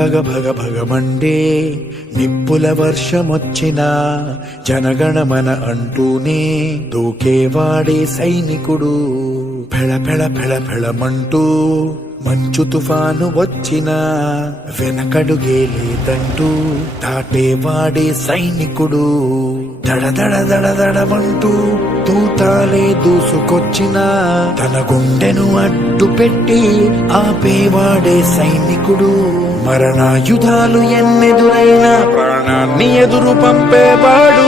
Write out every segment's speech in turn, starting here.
భగ భగ భగమండే. నిప్పుల వర్షమొచ్చినా జనగణమన అంటూనే దూకేవాడే సైనికుడు. పెళ పెళ పెళ పెళమంటూ మంచు తుఫాను వచ్చినా వెనకడుగే లేదంటూ దాటేవాడే సైనికుడు. దడదడ దడదడమంటూ దడ తూటాలే దూసుకొచ్చినా తన గుండెను అడ్డు పెట్టి ఆపేవాడే సైనికుడు. మరణాయుధాలు ఎన్నెదురైనా ప్రాణాన్ని ఎదురు పంపేవాడు.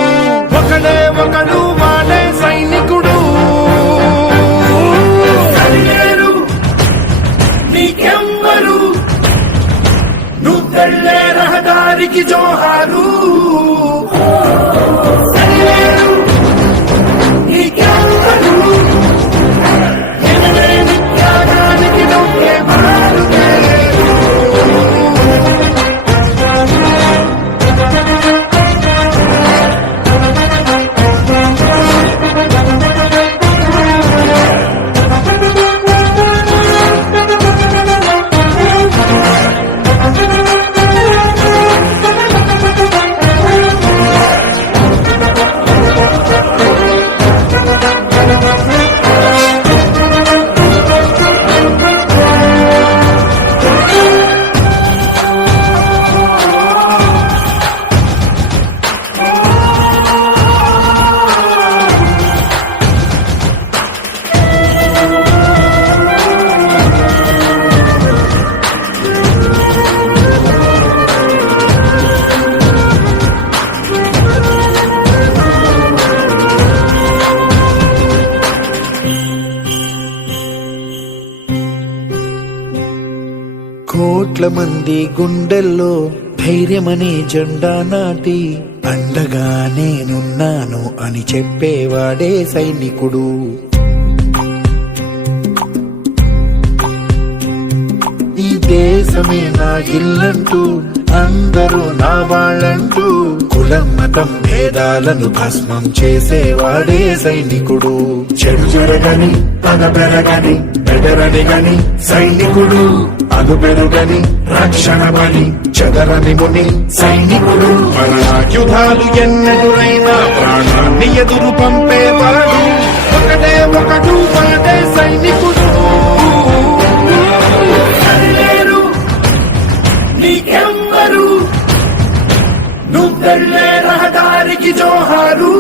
ఒకడే ఒకడు వాడే चले रहदारी की जो हारू क्या करूँ? కోట్ల మంది గుండెల్లో ధైర్యమనే జెండా నాటి అండగా నేనున్నాను అని చెప్పేవాడే సైనికుడు. ఈ దేశమే నా ఇల్లంటూ అందరూ నా వాళ్ళంటూ కులం మతం భేదాలను భస్మం చేసేవాడే సైనికుడు. చెడు జరగని పగ పెరగని బెదరని గని సైనికుడు. అగు పెరగని రక్షణ బని చదరని ముని సైనికుడు. మరణాయుధాలు ఎన్నెదురైనా ప్రాణాన్ని ఎదురు పంపేవాడు నీకెవ్వరు నువ్వెళ్ళే రహదారికి జోహారు.